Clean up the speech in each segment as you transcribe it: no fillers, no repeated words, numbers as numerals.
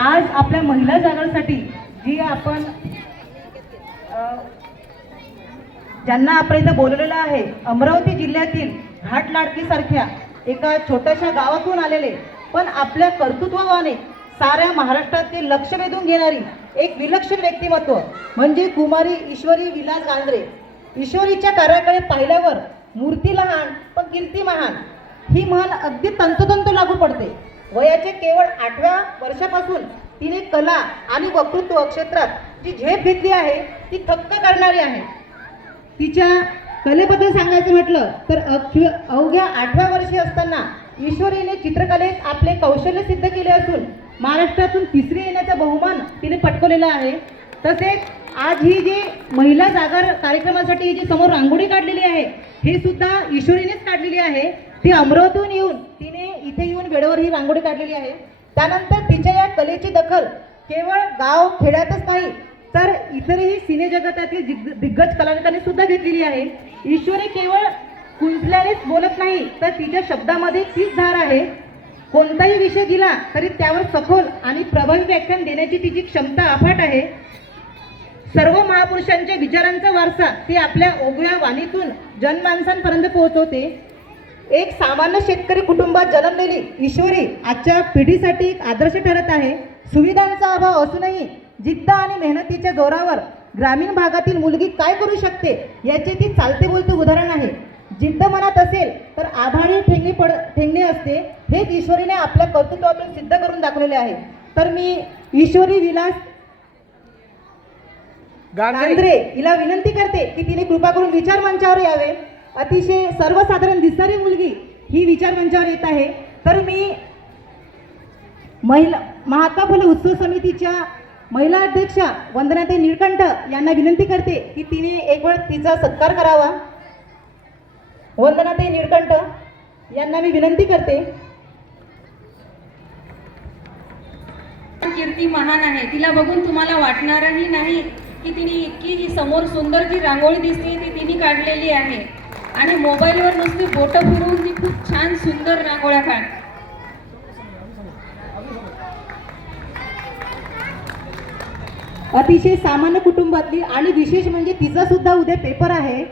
आज आपल्या महिला जागरणासाठी जी आपण ज्यांना आपण इथे बोलवलेलं आहे, अमरावती जिल्ह्यातील घाटलाडकी सारख्या एका छोट्याशा गावातून आलेले, पण आपल्या कर्तृत्वाने साऱ्या महाराष्ट्राचे लक्ष वेधून घेणारी एक विलक्षण व्यक्तिमत्व म्हणजे कुमारी ईश्वरी विलास गांजरे. ईश्वरीच्या कार्याकडे पाहिल्यावर मूर्ती लहान पण कीर्ती महान ही म्हण अगदी तंतोतंत लागू पडते. वयाचे केवळ 8व्या वर्षापासून तिने कला आणि वक्तृत्व क्षेत्रात जी झेप घेतली आहे ती थक्क करणारी आहे. तिच्या कलेबद्दल सांगायचं म्हटलं तर अवघ्या 8व्या वर्षी असताना ईश्वरीने चित्रकलेत आपले कौशल्य सिद्ध केले असून महाराष्ट्रातून 3री येण्याचा बहुमान तिने पटकवलेला आहे. तसेच आज ही जी महिला जागर कार्यक्रमासाठी जी समोर रांगोळी काढलेली आहे हे सुद्धा ईश्वरीनेच काढलेली आहे. ती अमरावतीहून येऊन तिने इथे येऊन वेळेवर ही रांगोळी काढलेली आहे. त्यानंतर तिच्या या कलेची दखल केवळ गाव खेड्यातच नाही तर इतरही सिने जगतातील दिग्गज कलाकारांनी सुद्धा घेतलेली आहे. ईश्वरी केवळ कुंचल्यानेच बोलत नाही तर तिच्या शब्दामध्ये तीच धार आहे. कोणताही विषय दिला तरी त्यावर सखोल आणि प्रभावी व्याख्यान देण्याची तिची क्षमता अफाट आहे. सर्व महापुरुषांच्या विचारांचा वारसा ती आपल्या ओघळ्या वाणीतून जनमानसांपर्यंत पोहोचवते. एक सामान्य शेतकरी कुटुंबात जन्मलेली ईश्वरी आजच्या पिढीसाठी एक आदर्श ठरत आहे. सुविधांचा अभाव असूनही जिद्द आणि मेहनतीच्या जोरावर ग्रामीण भागातील मुलगी काय करू शकते याचे ती चालते बोलते उदाहरण आहे. जिद्द मनात असेल तर आभाळी ठेंगणे असते. हेच ईश्वरीने आपल्या कर्तृत्वातून सिद्ध करून दाखवलेले आहे. तर मी ईश्वरी विलास गांजरे हिला विनंती करते की तिने कृपा करून विचार मंचावर यावे. अतिशय सर्वसाधारण दिसणारी मुलगी ही विचार मंचावर येत आहे. तर मी महात्मा फुले उत्सव समितीच्या महिला अध्यक्षा वंदनाताई निळकंठ यांना विनंती करते की तिने एक वेळ तिचा सत्कार करावा. वंदनाताई निळकंठ यांना मी विनंती करते. कीर्ती महान आहे. तिला बघून तुम्हाला वाटणारही नाही की तिने इतकी जी समोर सुंदर जी रांगोळी दिसते ती तिने काढलेली आहे आणि मोबाईलवर नुसती बोटं फिरवून ती खूप छान सुंदर रांगोळ्या काढ. अतिशय सामान्य कुटुंबातली आणि विशेष म्हणजे तिचा सुद्धा उद्या पेपर आहे.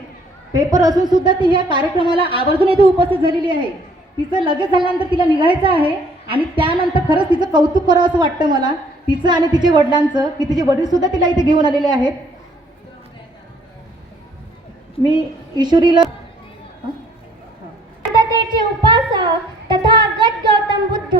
पेपर असून सुद्धा ती ह्या कार्यक्रमाला आवर्जून येथे उपस्थित झालेली आहे. तिचं लगेच झाल्यानंतर तिला निघायचं आहे आणि त्यानंतर खरंच तिचं कौतुक करावं असं वाटतं मला तिचं आणि तिच्या वडिलांचं की तिचे वडील सुद्धा तिला इथे घेऊन आलेले आहेत. मी ईश्वरीला उपासक तथागत गौतम बुद्ध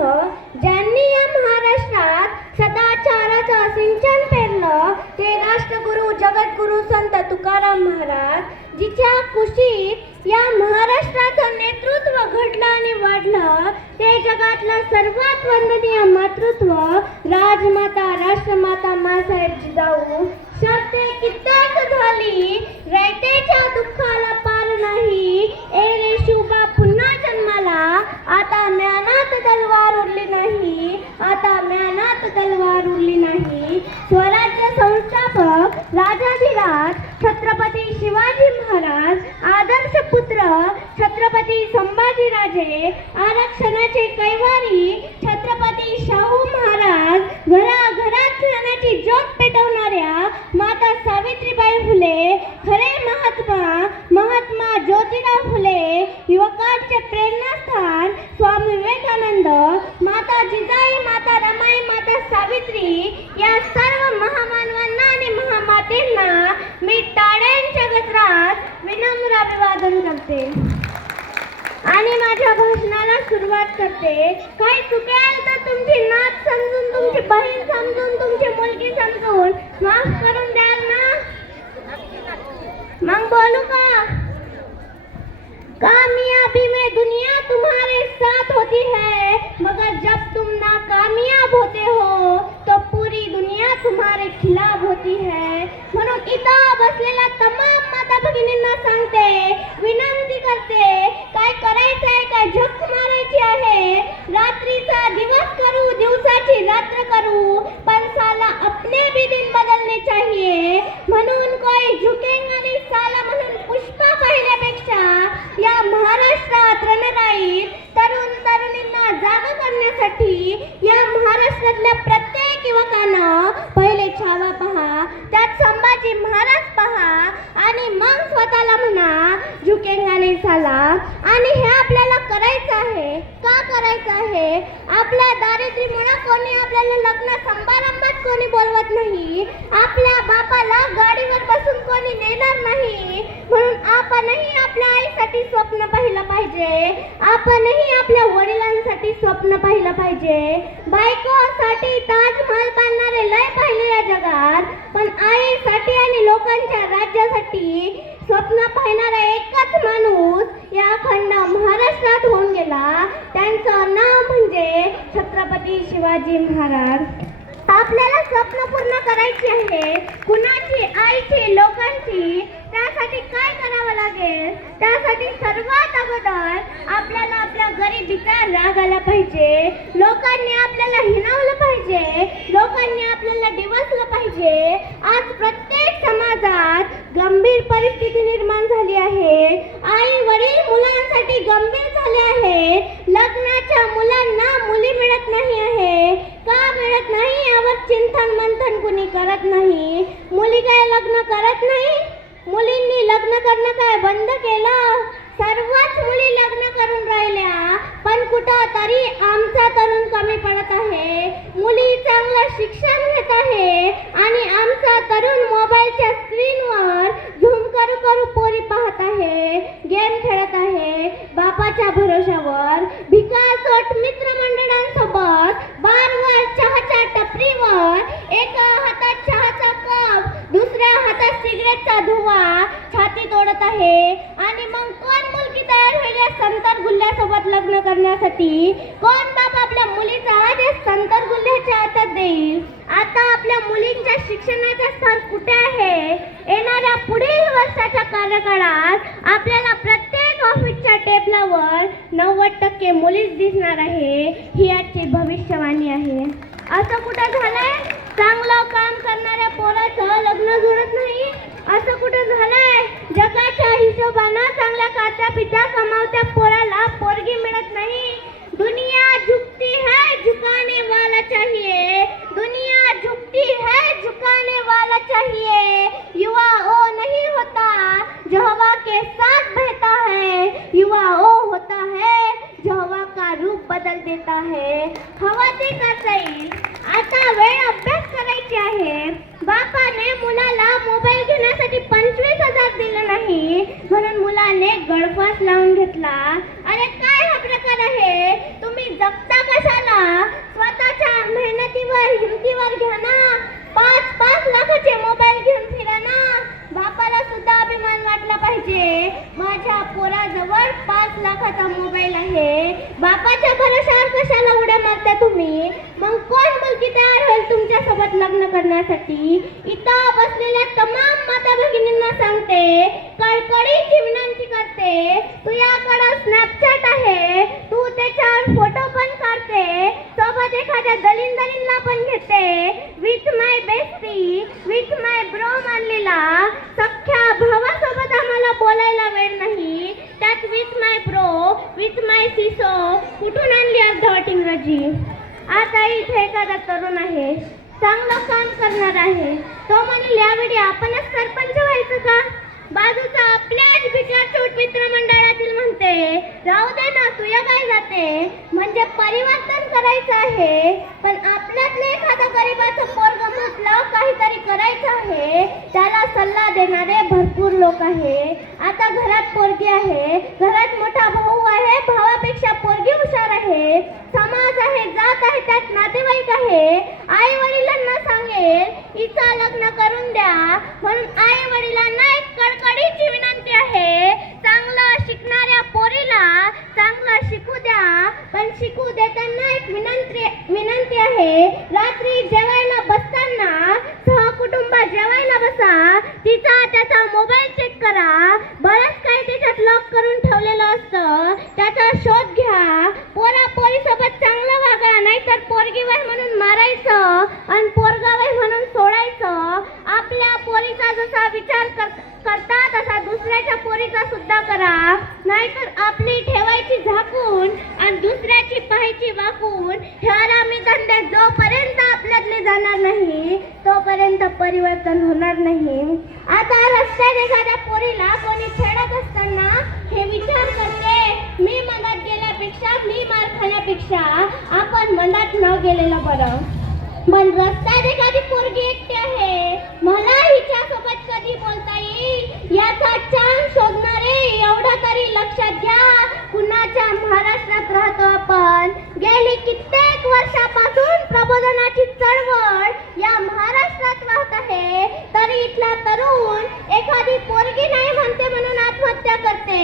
ज्यांनी या महाराष्ट्रात सदाचाराचं सिंचन पेरलं ते राष्ट्रगुरु जगद्गुरु संत तुकाराम महाराज जिच्या कुशीत या महाराष्ट्राचं नेतृत्व घडलं आणि वाढलं ते जगातलं सर्वात वंदनीय मातृत्व राजमाता राष्ट्रमाता माँसाहेब जिजाऊ. शब्दे कित्येक झाली रयतेच्या दुःखाला पार नाही ए रे शुभा पुन्हा जन्माला आता म्यानात तलवार उरली नाही आता म्यानात तलवार उरली नाही. स्वराज्य संस्थापक राजाधिराज छत्रपती शिवाजी महाराज आदर्श पुत्र छत्रपती संभाजीराजे आरक्षणाचे कैवारी छत्रपती शाहू महाराज घराघरात ज्ञानाची ज्योत पेटवणाऱ्या माता सावित्रीबाई फुले खरे महात्मा ज्योतिराव फुले युवकांचे प्रेरणास्थान स्वामी विवेकानंद माता जिजाई माता रमाई माता सावित्री या सर्व महामानवांना आणि महामातेंना मी टाळ्यांच्या गजरात विनम्र अभिवादन करते आणि माझ्या भाषणाला सुरुवात करते. काही चुकेल तर तुमची नात समजून तुमची बहीण समजून तुमची मुलगी समजून माफ करून द्याल ना. मग बोलू का? कामयाबी में दुनिया तुम्हारे साथ होती है मगर जब तुम नाकामयाब होते हो तो पूरी दुनिया तुम्हारे खिलाफ होती है. म्हणून इथं बसलेल्या तमाम माता भगिनींना सांगते विनंती करते काय करायचंय काय झक मारायची आहे. रात्रीचा दिवस करू दिवसाची रात्र करू पण साला अपने भी दिन बदलने चाहिए. म्हणून कोई झुकेगा नहीं साला म्हणून पुष्पा पाहिल्यापेक्षा या महाराष्ट्रात रणराईत तरुण तरुणींना जाग करण्यासाठी या महाराष्ट्रातल्या प्रत्येक कोणी आपल्याला लग्न समारंभात कोणी बोलवत नाही. आपल्या बापाला गाडीवर बसून कोणी नेणार नाही. म्हणून आपणही आपल्या आईसाठी स्वप्न पाहिलं पाहिजे. आपणही आपल्या वडिलांसाठी स्वप्न पाहिलं पाहिजे. बायकोसाठी ताजमहल बांधणारे लय पाहिले या जगात, पण आईसाठी आणि लोकांच्या राज्यासाठी स्वप्न पाहणारा एकच माणूस या अखंड महाराष्ट्रात होऊन गेला. त्यांचं नाव म्हणजे छत्रपती शिवाजी महाराज. आपल्याला स्वप्न पूर्ण करायची आहे. कुणाची? आईची, लोकांची. त्यासाठी काय करावं लागेल? त्यासाठी सर्वात अगोदर आपल्याला आपल्या गरिबीचा राग आला पाहिजे. लोकांनी आपल्याला हिणवलं पाहिजे. लोकांनी आपल्याला डिवचलं पाहिजे. आज प्रत्येक समाजात गंभीर परिस्थिती निर्माण झाली आहे. आई वडील मुलांसाठी गंभीर झाले आहेत. लग्नाच्या मुलांना मुली मिळत नाही आहे. का मिळत नाही यावर चिंतन मंथन कुणी करत नाही. मुली काय लग्न करत नाही? मुलींनी लग्न करणं काय बंद केलं? सर्वच मुली लग्न करून राहिल्या, पण कुठं तरी आमचा तरुण कमी पडत आहे. मुली चांगलं शिक्षण घेत आहे आणि आमचा तरुण मोबाईलच्या स्क्रीनवर झूम करू करू पोरी पाहत आहे, गेम खेळत आहे. बापाच्या भरोशावर भिकारचोट मित्रमंडळांसोबत बारवर चहाच्या टपरीवर एका हातात चहाचा कप, दुसऱ्या हातात सिगरेटचा धुवा छाती तोडत आहे. आणि मग कोण मुलगी तयार होईल या संतर गुल्ह्यासोबत लग्न करण्यासाठी? कोण बाप आपल्या मुलीचा हात या संतर गुल्ह्याच्या हातात देईल? आता आपल्या मुलींच्या शिक्षणाचा स्तर कुठे आहे? येणाऱ्या पुढील वर्षाच्या कार्यकाळात आपल्याला प्रत्येक ऑफिसच्या टेबलावर 90% मुलीच दिसणार आहे. ही आजची भविष्यवाणी आहे. असं कुठं झालंय? चांगलं काम करणाऱ्या पोराचं लग्न जुळत नाही. असं कुठं झालंय? जगाच्या हिशोबानं चांगल्या काच्या पिच्या कमावत्या पोराला पोरगी मिळत नाही. दुनिया झुकती है झुकाने वाला चाहिए. दुनिया झुकती है झुकाने वाला चाहिए. युवा ओ नहीं होता जो हवा के साथ बहता है. युवा ओ होता है जो हवा का रूप बदल देता है. हवा ते करता येईल. आता वेळ अभ्यास करायची आहे. बापाने मुलाला मोबाईल घेण्यासाठी 25,000 दिले नाही, म्हणून मुलाने गळफास लावून घेतला. अरे काय हा प्रकार आहे? तुम्ही जगता कशाला? स्वतःच्या मेहनतीवर हिमतीवर घ्या ना. 5-5 लाखाचे मोबाईल घेऊन फिरा ना. बापाला सुद्धा अभिमान वाटला पाहिजे. माझ्या पोराजवळ 5 लाखाचा मोबाईल आहे. बापाच्या भरोशावर कशाला उड्या मारता तुम्ही? मग कोण मुलगी तयार होईल तुमच्या सोबत लग्न करण्यासाठी? इथं बसलेल्या तमाम माता भगिनींना सांगते, कळकळीची विनंती करते, तुझ्याकडं स्नॅपचॅट आहे, तू त्याच्यावर फोटो पण काढते, सोबत एखाद्या दलिंदरींना पण घेते. With my bestie, with my bro मानलेला सख्या भावासोबत आम्हाला बोलायला वेळ नाही. त्यात विथ माय ब्रो, विथ माय सिसो कुठून आणली अर्धवट इंग्रजी? आता इथे एखादा तरुण आहे, चांगलं काम करणार आहे. तो म्हणेल यावेळी आपणच सरपंच व्हायचं का? बाजूचा आपल्याच भिकारचोट मित्रमंडळातील म्हणते, राहू दे ना, तुझ्या काय जाते? म्हणजे परिवर्तन करायचं आहे, पण आपल्यातलं एखादा गरीबाचं पोरग म्हटलं काहीतरी करायचं आहे, त्याला सल्ला देणारे भरपूर लोक आहे. आता घरात पोरगी आहे, घरात मोठा भाऊ आहे, भावापेक्षा पोरगी हुशार आहे, समाज आहे, जात आहे, त्यात नातेवाईक आहे. आई वडिलांना सांगेल हिचं लग्न करून द्या, म्हणून आई वडिलांना एक कडकडीची विनंती आहे, चांगलं शिकणाऱ्या पोरीला चांगलं शिकू द्या. पण शिकू देताना एक विनंती आहे, रात्री जेवायला बसताना सहकुटुंब जेवायला बसा, तिचा त्याचा मोबाईल चेक करा, बरंच काही त्याच्यात लॉक करून ठेवलेलं असतं, त्याचा शोध घ्या. पोरीसोबत चांगलं वागा, नाहीतर पोरगी वय म्हणून मारायचं आणि पोरगा वय म्हणून सोडायचं. आपल्या पोरीचा जसा विचार करता तसा दुसऱ्याच्या पोरीचा सुद्धा करा, नाहीतर आपली ठेवायची झाकून आणि दुसऱ्याची पाहायची वाकून. हे आरामी धंदे जोपर्यंत आपल्यातले जाणार नाही तोपर्यंत परिवर्तन होणार नाही. आता रस्त्यात एखाद्या पोरीला कोणी छेडत असताना हे विचार करते, मी मनात गेल्यापेक्षा, मी मार खाण्यापेक्षा आपण मनात न गेलेलं बरं. पण रस्त्यात एखादी पोरगी एकटी आहे, मला हिच्यासोबत कधी बोलता येईल याचा चान्स शोधणारे एवढं तरी लक्षात घ्या, कुणाच्या महाराष्ट्रात राहतो आपण. गेली कित्येक वर्षापासून प्रबोधनाची चळवळ या महाराष्ट्रात वाहत आहे, तरी इथला तरुण एखादी पोरगी नाही म्हणते म्हणून आत्महत्या करते,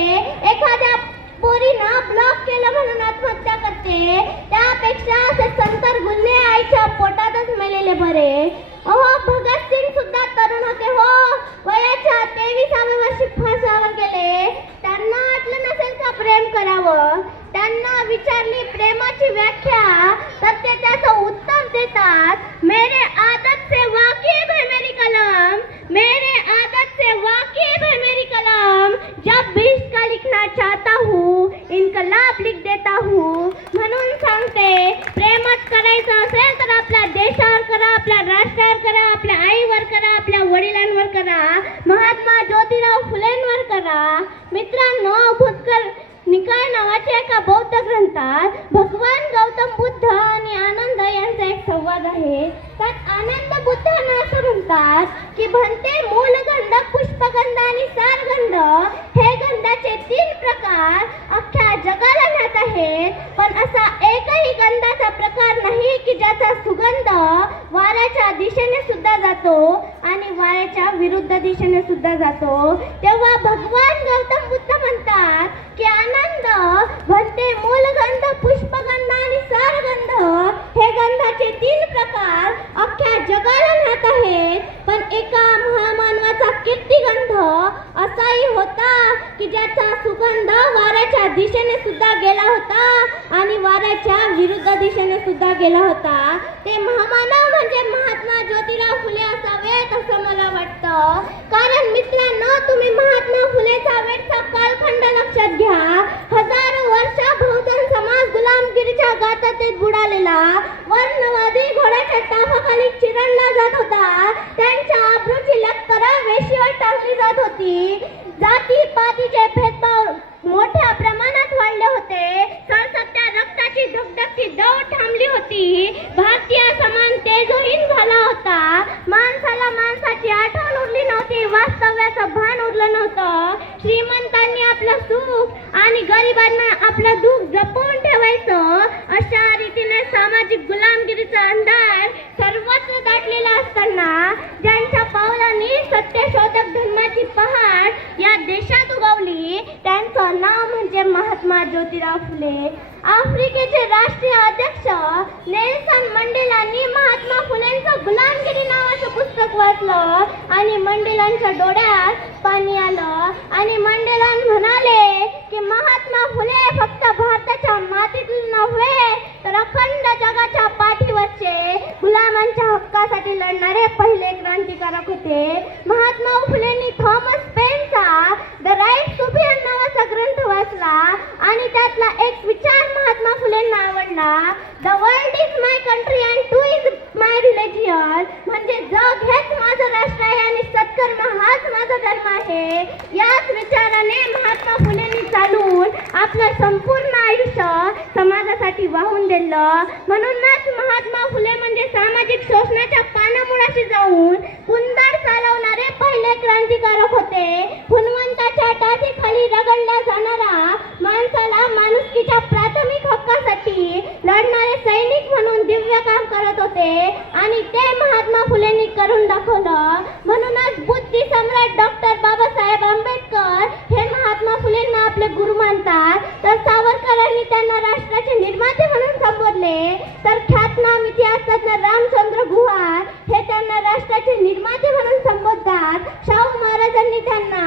एखाद्या पोरीनं ब्लॉक केलं म्हणून आत्महत्या करते. त्यापेक्षा असे संतर गुल्हे आईच्या पोटातच मेलेले बरे. अहो, भगतसिंग सुद्धा तरुण होते हो, वयाच्या 23व्या वर्षी फासावर गेले. त्यांना वाटलं नसेल का प्रेम करावं, त्यांना विचारली प्रेमाची व्याख्या, तर ते त्याचं उत्तर देतात, मेरे आदत से वाकिफ है मेरी कलम, मेरे आदत से वाकिफ है मेरी कलम, जब भी इसका लिखना चाहता हूँ इनकलाब लिख देता हूँ. म्हणून सांगते, प्रेमच करायचं असेल तर आपल्या देशावर करा, आपल्या राष्ट्रावर करा, आपल्या आईवर करा, आपल्या वडिलांवर करा, महात्मा ज्योतिराव फुलेंवर करा. मित्रांनो, भूतकर निकाय नावाच्या एका बौद्ध ग्रंथात भगवान गौतम बुद्ध आणि आनंद यांचा एक संवाद आहे. त्यात आनंद बुद्धांना असं म्हणतात की भन्ते मूलगंध, पुष्पगंध आणि सारगंध हे गंधाचे 3 प्रकार अख्ख्या जगाला ज्ञात आहेत, पण असा एकही गंधाचा प्रकार नाही की ज्याचा सुगंध वाऱ्याच्या दिशेने सुद्धा जातो आणि वाऱ्याच्या विरुद्ध दिशेने सुद्धा जातो. तेव्हा भगवान गौतम बुद्ध म्हणतात की आनंद, भन्ते मूलगंध, पुष्पगंध आणि सारगंध हे गंधाचे 3 प्रकार अख्ख्या जगाला ज्ञात आहेत, पण एका महामानवाचा कीर्तिगंध असाही होता की ज्याचा सुगंध वाऱ्याच्या दिशेने सुद्धा गेला होता आणि वाऱ्याच्या विरुद्ध दिशेने सुद्धा गेला होता. ते महामानव म्हणजे महात्मा ज्योतिराव फुले असावेत असं मला वाटतं. कारण मित्रांनो, तुम्ही महात्मा फुलेचा वेळचा कालखंड लक्षात घ्या. हजारो वर्ष बहुजन समाज गुलामगिरीच्या गातातेत बुडालेला, वर्णवादी घोड्याच्या टाफाखाली चिरडला जात होता, त्यांच्या आबरूची लक्तरं वेशीवर टाकली जात होती, जातीपातीचे भेदभाव मोठ्या प्रमाणात वाढले होते, सरसत्या रक्ताची धगधगती दौड थांबली होती, भारतीय समान तेजोहीन झाला होता, माणसाला माणसाची आठवण उरली नव्हती, वास्तव्याचं भान उरलं नव्हतं. श्रीमंतांनी आपलं सुख आणि गरिबांना आपलं दुःख जपून ठेवायचं, अशा रीतीने सामाजिक गुलामगिरीचा अंधार सर्वत्र दाटलेला असताना ज्यांच्या पावलांनी सत्यशोधक धर्माची पहाड या देशात उगवली, त्यांचं नाव म्हणजे महात्मा ज्योतिराव फुले. आफ्रिकेचे राष्ट्रीय अध्यक्ष नेल्सन मंडेलांनी महात्मा फुलेंचं गुलामगिरी नावाचं पुस्तक वाचलं आणि मंडेलांच्या डोळ्यात पाणी आलं आणि मंडेला म्हणाले की महात्मा फुले फक्त भारताच्या मातीतील नव्हे तर अखंड जगाच्या पाठीवरचे गुलामांच्या हक्कासाठी लढणारे पहिले क्रांतिकारक होते. महात्मा फुलेंनी थॉमस पेनचा द राईट टू फ्रीडम नावाचा ग्रंथ वाचला आणि त्यातला एक विचार महात्मा फुलेंना आवडला. The world is my country and two is my religion, म्हणजे जग हेच माझं राष्ट्र आहे आणि सत्कर्म हाच माझा धर्म आहे. याच विचाराने महात्मा फुलेंनी चालून आपलं संपूर्ण आयुष्य समाजासाठी वाहून दिलं. म्हणूनच महात्मा फुले म्हणजे सामाजिक शोषणाच्या पानामुळाशी जाऊन कुंदर चालवणारे पहिले क्रांतिकारक होते. हुनवंताच्या टाचीखाली रगडला जाणारा माणसाला माणुसकीच्या प्राथमिक हक्कासाठी लढणारे सैनिक म्हणून दिव्य काम करत होते आणि ते महात्मा फुलेंनी करून दाखवलं. म्हणूनच बुद्धी सम्राट डॉक्टर बाबासाहेब आंबेडकर हे महात्मा फुलेंना आपले गुरु मानतात, तर सावरकरांनी त्यांना राष्ट्राचे निर्माते म्हणून संबोधले, तर ख्यातनाम इतिहासतज्ञ रामचंद्र गुहा हे त्यांना राष्ट्राचे निर्माते म्हणून संबोधतात. शाहू महाराजांनी त्यांना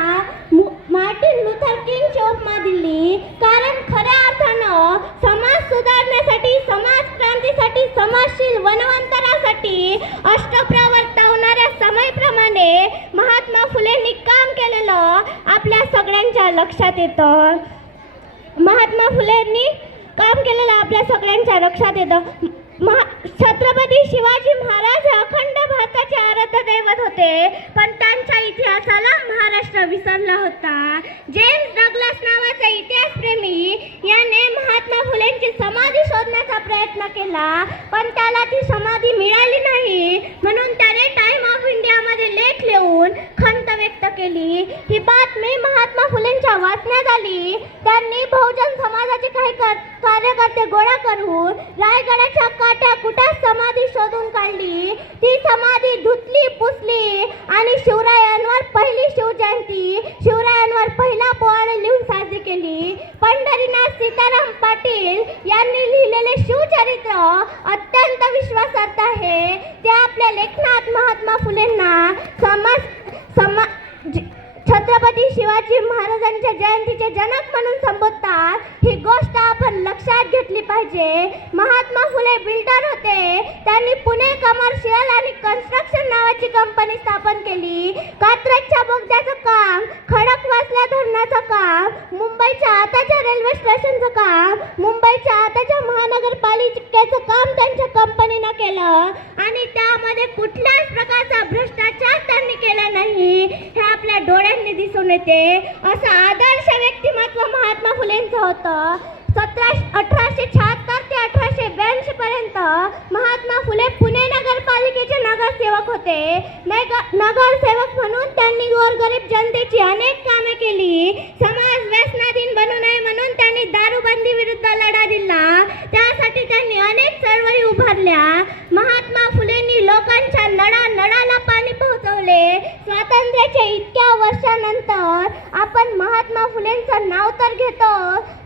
मार्टिन लुथर किंगची उपमा दिली, कारण खऱ्या अर्थानं समाज सुधारण्यासाठी, समाज क्रांतीसाठी, समाजशील वनवंतरासाठी अष्टप्रवर्तवणाऱ्या समयप्रमाणे महात्मा फुलेंनी काम केलेलं आपल्या सगळ्यांच्या लक्षात येतं. महात्मा फुलेंनी काम केलेलं आपल्या सगळ्यांच्या लक्षात येतं. छत्रपती शिवाजी होते, पण त्यांच्या इतिहासाला महाराष्ट्र विसरला होता. जेम्स डग्लस नावाचा इतिहासप्रेमी याने महात्मा फुलेंची समाधी शोधण्याचा प्रयत्न केला, पण त्याला ती समाधी मिळाली नाही. म्हणून त्याने टाइम ऑफ इंडियामध्ये लेख लिहून खंत व्यक्त केली. ही बातमी महात्मा फुलेंच्या वाचण्यात आली. त्यांनी बहुजन समाजाचे काही कार्यकर्ते गोळा करून रायगडाच्या काट्या कुठ्या समाधी शोधून काढली. ती समाधी धुतली, पुसली आणि शिवरायांवर पहिली शिवजयंती, शिवरायांवर पहिला पोवाडा लिहून साजरी केली. पंढरीनाथ सीताराम पाटील यांनी लिहिलेले शिवचरित्र अत्यंत विश्वासार्ह आहे. ते आपल्या लेखनात महात्मा फुलेंना छत्रपती शिवाजी महाराजांच्या जयंतीचे जनक म्हणून संबोधतात. ही गोष्ट आपण लक्षात घेतली पाहिजे. महात्मा फुले बिल्डर होते. त्यांनी पुणे कमर्शियल आणि कन्स्ट्रक्शन नावाची कंपनी स्थापन केली. कात्रजच्या बोगद्याचं काम, खडकवासला धरणाचं काम, मुंबईच्या आताच्या रेल्वे स्टेशनचं काम, मुंबईच्या आताच्या महानगरपालिकेचं काम त्यांच्या कंपनीनं केलं आणि त्यामध्ये कुठल्याच प्रकारचा भ्रष्टाचार त्यांनी केला नाही. हे आपल्या डोळ्यांनी दिसून येते. असं आदर्श व्यक्तिमत्व महात्मा फुलेंचं होतं. 1876 ते 1882 पर्यंत महात्मा फुले पुणे नगरपालिकेचे नगरसेवक होते. नगरसेवक म्हणून त्यांनी गोरगरीब जनतेची अनेक कामे केली. समाज व्यसनाधीन बनू नये म्हणून त्यांनी दारूबंदी विरुद्ध लढा दिला. त्यासाठी त्यांनी अनेक चळवळी उभारल्या. महात्मा फुलेंनी लोकांच्या नळाला पाणी पोहोचवले. स्वातंत्र्याच्या इतक्या वर्षानंतर आपण महात्मा फुलेंचं नाव तर घेतो,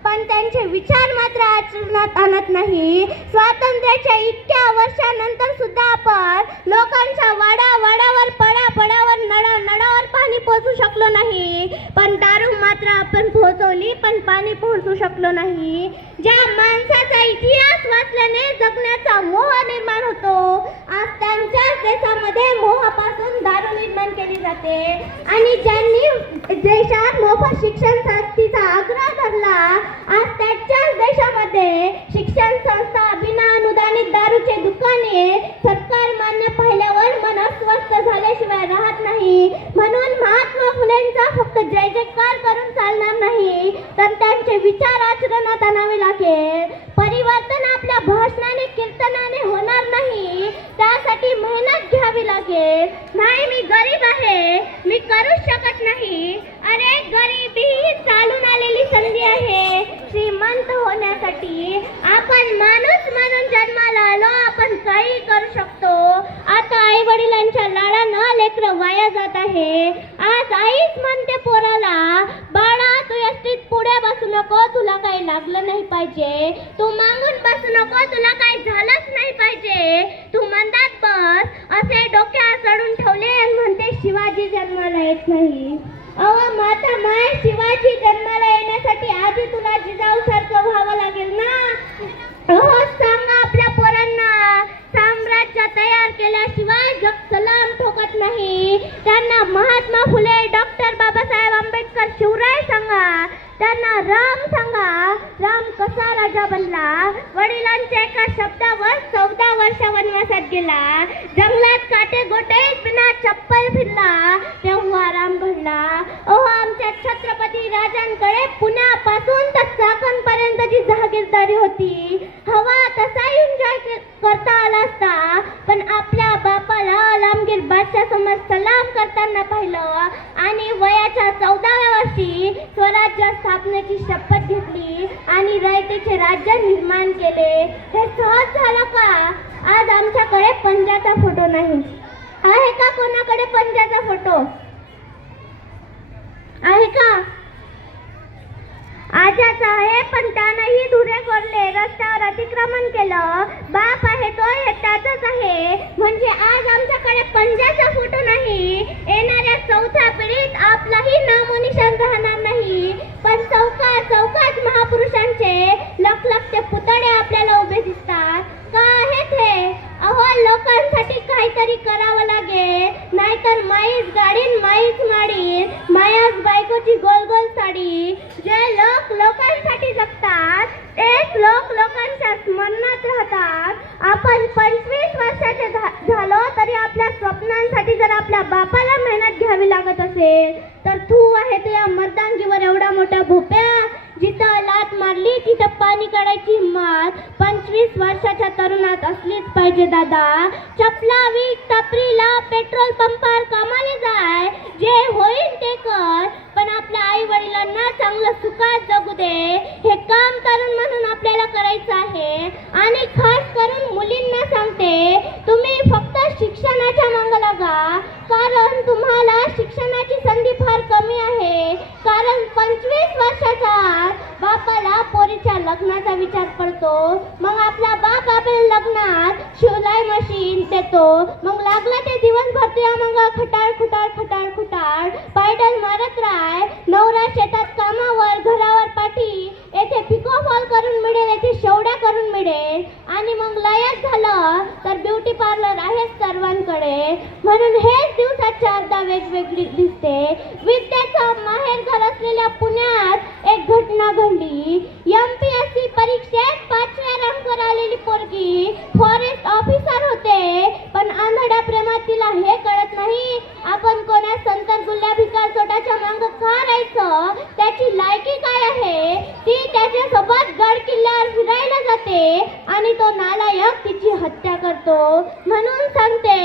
पण त्यांचे विचार मात्र आचरणात आणत नाही. स्वातंत्र्याच्या इतक्या वर्षानंतर सुद्धा आपण लोकांच्या वाड्यावर पडावर नळावर पाणी पोहोचू शकलो नाही, पण दारू मात्र आपण पोहोचवली, पण पाणी पोहोचू शकलो नाही. ज्या माणसाचा इतिहास वाचल्याने जगण्याचा मोह निर्माण होतो, आज त्यांच्याच देशामध्ये मोहापासून दारू निर्माण केली जाते. आणि ज्यांनी देशात मोफत शिक्षण सक्तीचा आग्रह धरला, आज त्याच्याच देशामध्ये शिक्षण संस्था, बिना अनुदानित दारूचे दुकाने सरकार मान्य पाहिल्यावर मन अस्वस्थ झाल्याशिवाय राहत नाही. म्हणून महात्मा फुलेंचा फक्त जय जयकार करून चालणार नाही, तर त्यांचे विचार आचरणात आणावे लागेल. परिवर्तन आपल्या भाषणाने, कीर्तनाने होणार नाही. त्यासाठी मेहनत घ्यावी लागेल. नाही, मी गरीब आहे, मी करूच शकत नाही. अरे, गरिबी ही चालून आलेली संधी आहे श्रीमंत होण्यासाठी. आपण माणूस म्हणून जन्माला आलो, आपण काही करू शकतो. आता आई वडिलांच्या लाडानं लेकरं वाया जात आहे. आज आईच म्हणते पोराला, बाळा तू एसटीत पुढे बसू नको, तुला काही लागलं नाही पाहिजे. तू मागून बसू नको, तुला काही झालंच नाही पाहिजे. तू मंदात बस, असे डोक्यावर चढून ठेवले आणि म्हणते शिवाजी जन्माला येत नाही. अहो माता माय, शिवाजी जन्माला येण्यासाठी आधी तुला जिजाऊसारखं व्हावं लागेल ना. अहो सांगा आपल्या पोरांना, साम्राज्य तयार केल्याशिवाय जग सलाम ठोकत नाही. त्यांना महात्मा फुले, डॉक्टर बाबासाहेब आंबेडकर, शिवराय सांगा. त्यांना राम सांगा, राम कसा राजा बनला. वडिलांच्या एका शब्दावर 14 वर्ष वनवासात गेला. जंगलात काटे गोटे बिना चप्पल फिरला, तेव्हा राम घडला. अहो आमच्या छत्रपती राजांकडे पुण्यापासून तर चाकणपर्यंतची जहागीरदारी होती. हवा तसा एन्जॉय करता आला असता, पण आपल्या बापाला आलमगीर बादशाह समोर सलाम करताना पाहिलं आणि वयाच्या 14व्या वर्षी स्वराज्य स्थापनेची शपथ घेतली आणि रयतेचे राज्य निर्माण केले. हे सहज झालं का? आज आमच्याकडे पंजाचा फोटो नाही. आहे का कोणाकडे पंजाचा फोटो? आहे का? आजाच आहे, पण त्यानंही धुरे कोरले, रस्त्यावर अतिक्रमण केलं. बाप आहे तो त्याचाच आहे. म्हणजे आज आमच्याकडे पंजाचा फोटो नाही. येणाऱ्या 4थ्या पिढीत आपलाही नामोनिशाण राहणार नाही. पण चौकात महापुरुषांचे लखलखते पुतळे आपल्याला उभे दिसतात. का आहेत हे? अहो लोकांसाठी काहीतरी करावं लागेल, नाहीतर माईच गाडीन माईच माडीन, मायाच बायकोची गोल गोल साडी. जे लोक लोकांसाठी जगतात तेच लोक लोकांच्या स्मरणात राहतात. आपण 25 वर्षाचे झालो तरी आपल्या स्वप्नांसाठी जर आपल्या बापाला मेहनत घ्यावी लागत असेल तर तू आहे ते या मर्दांगीवर एवढा मोठा भोप्या. जिथं लात मारली तिथं पाणी काढायची हिंमत 25 वर्षाच्या तरुणात असलीच पाहिजे दादा. चपला विक, टपरीला, पेट्रोल पंपावर कामाला जाय, जे होईल ते कर, पण आपल्या आई वडिलांना चांगलं सुखात जगू दे. हे काम तरुण म्हणून आपल्याला करायचं आहे. आणि खास करून मुलींना सांगते, तुम्ही फक्त शिक्षणाच्या मागं लागा, कारण तुम्हाला शिक्षणाची संधी फार कमी आहे. कारण 25 वर्षाच्या आत बापाला पोरीच्या लग्नाचा विचार पडतो. मग आपला बाप आपल्या लग्नात शिवलाई मशीन देतो. मग लागला ते दिवसभर तुझ्या मग खटाळ खुटाळ खटाळ खुटाळ पायडल मारत राय. नवरा शेतात कामावर, घरावर पाठी, येथे पिको फॉल करून मिळेल, येथे शेवड्या करून मिळेल. आणि मग लयच झालं तर ब्युटी पार्लर आहे सर्वांकडे. म्हणून हेच दिवसाची अर्धा वेगवेगळी दिसते. विद्याचं माहेर घर असलेल्या पुण्यात एक घटना घडली. MPSC परीक्षेत 5व्या रँकवर आलेली पोरगी फॉरेस्ट ऑफिसर होते, पण आंधळ्या प्रेमात तिला हे कळत नाही आपण कोणा संतर गुल्ल्या भिकार चोटाच्या मागं का राहायचं, त्याची लायकी काय आहे. ती त्याच्यासोबत गड किल्ल्यावर फिरायला जाते आणि तो नालायक तिची हत्या करतो. म्हणून सांगते,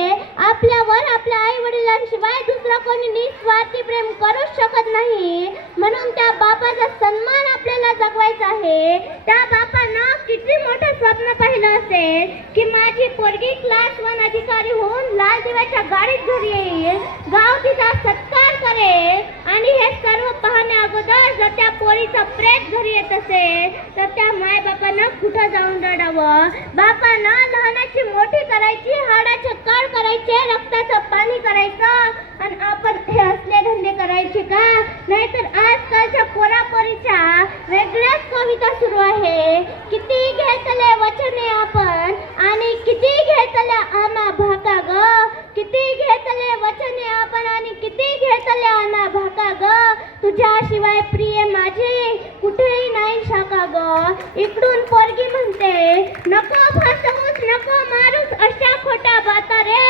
आपल्यावर आपल्या आई वडिलांशिवाय दुसरा कोणी निस्वार्थी प्रेम करूच शकत नाही. म्हणून त्या बापाचा सन्मान आपल्याला जगवायचा आहे. त्या बापानं किती मोठं स्वप्न पाहिलं असेल की माझी पोरगी क्लास 1 अधिकारी होऊन लाल दिव्याच्या गाडीत घरी येईल, गाव तिचा सत्कार करेल. आणि हे सर्व पाहण्या अगोदर जर त्या पोरीचं प्रेत घरी येत असेल तर त्या माय बापानं कुठं जाऊन रडावं. बापानं लहानाची मोठी करायची, हाडाचे कळ करायचे, रक्ताचं पाणी करायचं, आणि आपण हे असले धंदे करायचे का. नाहीतर आजकालच्या पोरापोरीच्या वेगळ्याच कविता सुरू आहे. किती घेतले वचने आपण आणि किती घेतल्या आना भाका ग. किती घेतले वचने आपण आणि किती घेतल्या आना भाका ग. तुझ्याशिवाय प्रिय माझी कुठेही नाही शाखा ग. इकडून पोरगी म्हणते, नको फसवूस नको मारूस अशा खोट्या बाता रे.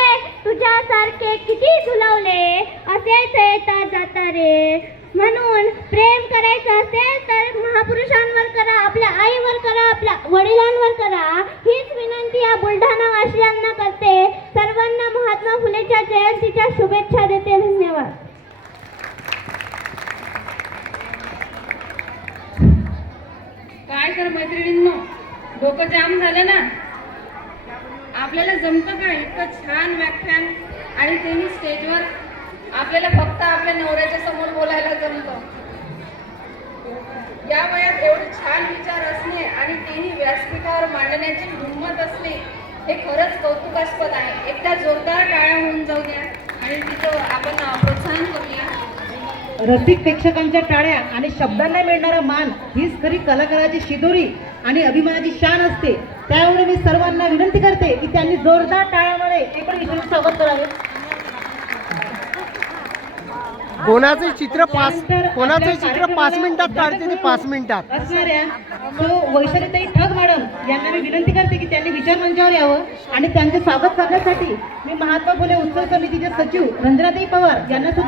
तुझ्यासारखे किती झुलवले असेच येता जाता रे. म्हणून प्रेम करायचं असेल तर महापुरुषांवर करा, आपल्या आईवर करा, आपल्या वडिलांवर करा. हीच विनंती या बुलढाणा वासियांना करते. सर्वांना महात्मा फुलेच्या जयंतीच्या शुभेच्छा देते. धन्यवाद. काय तर मैत्रिणींनो, डोकं जाम झालं ना. आपल्याला जमतं का इतकं छान व्याख्यान, आणि तेही स्टेजवर. आपल्याला फक्त आपल्या नवऱ्याच्या समोर बोलायला जमतं. या वयात एवढे छान विचार असणे आणि तेही व्यासपीठावर मांडण्याची हिंमत असणे हे खरंच कौतुकास्पद आहे. एकदा जोरदार टाळ्या होऊन जाऊ द्या आणि तिचं आपण प्रोत्साहन करूया. रसिक प्रेक्षकांच्या टाळ्या आणि शब्दांना मिळणारा मान हीच खरी कलाकाराची शिदोरी आणि अभिमानाची शान असते. त्यामुळे मी सर्वांना विनंती करते की त्यांनी जोरदार टाळ्यामुळे एकूण विषयाचे स्वागत करावे. कोणाचे चित्र 5 मिनिटात काढते ते 5 मिनिटात असणाऱ्या वैशालीताई ठग मॅडम यांना मी विनंती करते की त्यांनी विचार मंचावर यावं. आणि त्यांचे स्वागत करण्यासाठी मी महात्मा फुले उत्सव समितीचे सचिव रंजनाताई पवार यांना सुद्धा